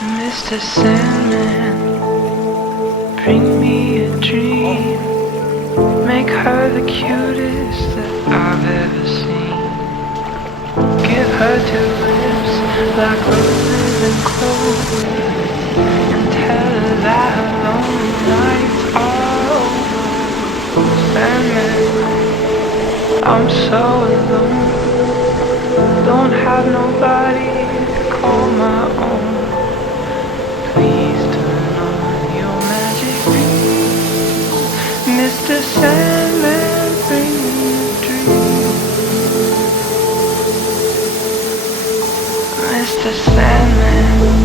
Mr. Sandman, bring me a dream. Make her the cutest that I've ever seen. Give her two lips like roses and clover, and tell her that her lonely nights are over. Sandman, I'm so alone. Don't have nobody to call my own. Please turn on your magic beam. Mr. Sandman, bring me a dream. Mr. Sandman.